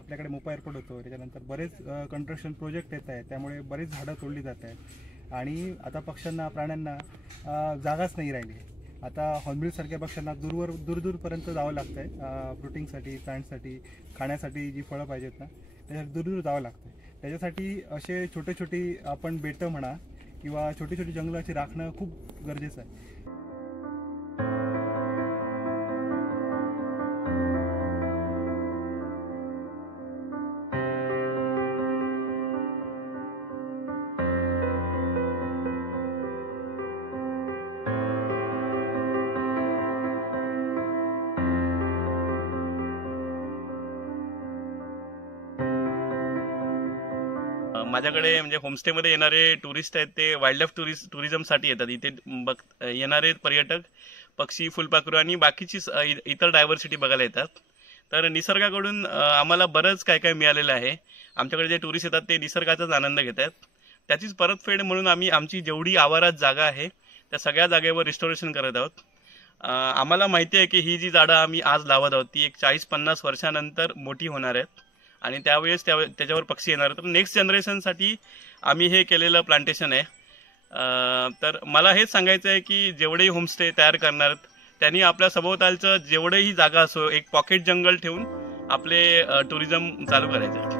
आपल्याकडे मोपा एअरपोर्ट होतो, त्याच्यानंतर बरेच कन्स्ट्रक्शन प्रोजेक्ट येत आहेत, त्यामुळे बरेच झाडं तोडली जात आहेत आणि आता पक्ष्यांना प्राण्यांना जागाच नाही राहिली. आता हॉर्नबिलसारख्या पक्ष्यांना दूरपर्यंत जावं लागतं आहे फ्रुटिंगसाठी, प्लांटसाठी, खाण्यासाठी जी फळं पाहिजेत ना त्याच्यासाठी दूर जावं लागतं आहे. त्याच्यासाठी असे छोटे आपण बेटं म्हणा किंवा छोटी जंगलाची राखणं खूप गरजेचं आहे. माझ्याकडे म्हणजे होमस्टेमध्ये येणारे टुरिस्ट आहेत ते वाईल्ड लाईफ टुरिझमसाठी येतात. इथे येणारे पर्यटक पक्षी, फुलपाखरू आणि बाकीची इतर डायव्हर्सिटी बघायला येतात. तर निसर्गाकडून आम्हाला बरंच काय काय मिळालेलं आहे. आमच्याकडे जे टुरिस्ट येतात ते निसर्गाचाच आनंद घेत आहेत. त्याचीच परतफेड म्हणून आम्ही आमची जेवढी आवारात जागा आहे त्या सगळ्या जागेवर रिस्टोरेशन करत आहोत. आम्हाला माहिती आहे की ही जी झाडं आम्ही आज लावत आहोत ती एक 40-50 वर्षानंतर मोठी होणार आहेत आणि त्यावेळेस त्याच्यावर पक्षी येणार. तर नेक्स्ट जनरेशनसाठी आम्ही हे केलेलं प्लांटेशन आहे. तर मला हेच सांगायचं आहे की जेवढेही होमस्टे तयार करणार त्यांनी आपल्या सभोवतालचं जेवढेही जागा असो एक पॉकेट जंगल ठेवून आपले टुरिझम चालू करायचं.